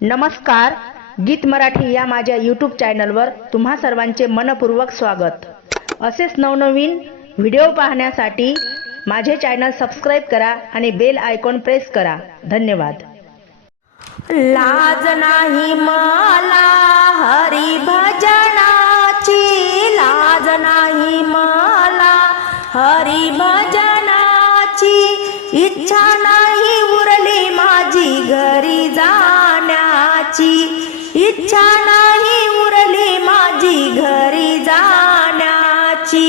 नमस्कार गीत मराठी या माझ्या यूट्यूब चॅनलवर तुम्हा सर्वांचे मनपूर्वक स्वागत. असेच नवनवीन व्हिडिओ पाहण्यासाठी माझे चॅनल सबस्क्राईब करा आणि बेल आयकॉन प्रेस करा. धन्यवाद. लाज नाही मला हरी भजनाची लाज नाही मला हरी भजनाची इच्छा नाही उरली माझी घर. जाण्याची इच्छा नाही उरली माझी घरी जाण्याची.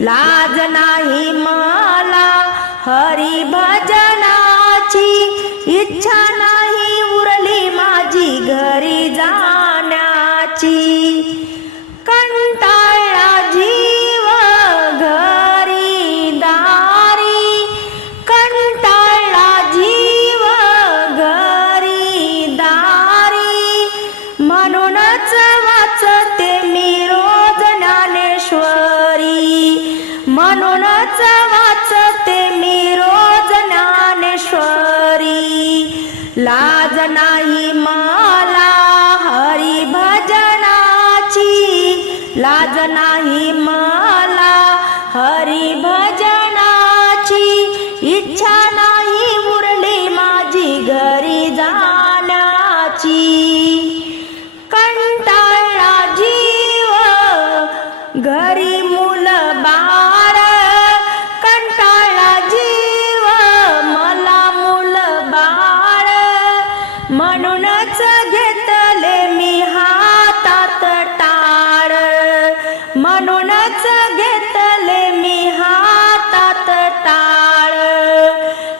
लाज नाही मला हरी भजन लाज नाही मला हरी भजनाची लाज नाही मला हरी भजनाची इच्छा नाही उरली माझी घरी जाण्याची. कंटाळा जीव घरी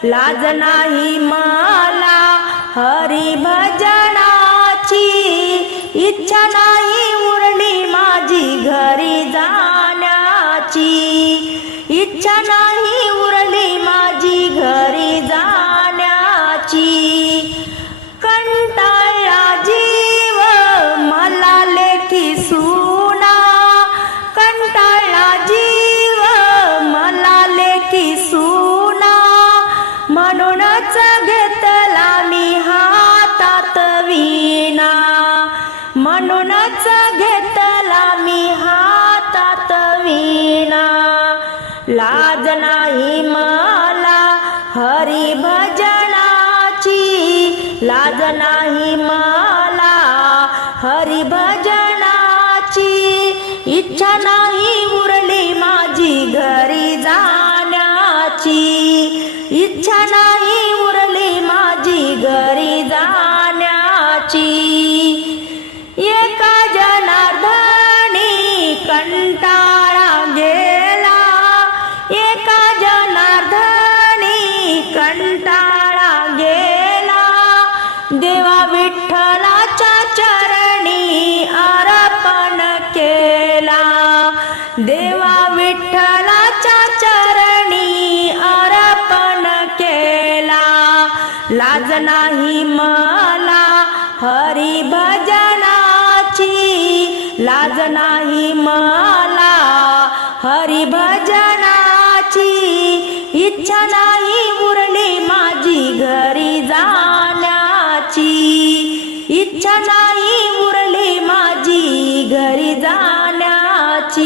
लाज नाही मला हरी भजनाची इच्छा नाही म्हणूनच घेतला मी हातात विना लाज नाही मला हरी भजनाची लाज नाही मला हरी भजनाची इच्छा नाही उरली माझी घरी जाण्याची. इच्छा नाही उरली माझी घरी जाण्याची. जनार्दनी कंटाळा गेला. देवा विठ्ठलाच्या चरणी अर्पण केला. देवा विठ्ठलाच्या चरणी अर्पण केला. लाज नाही मला हरी भजनाची लाज नाही मला हरी भज इच्छा नाही उरली माझी घरी जाण्याची.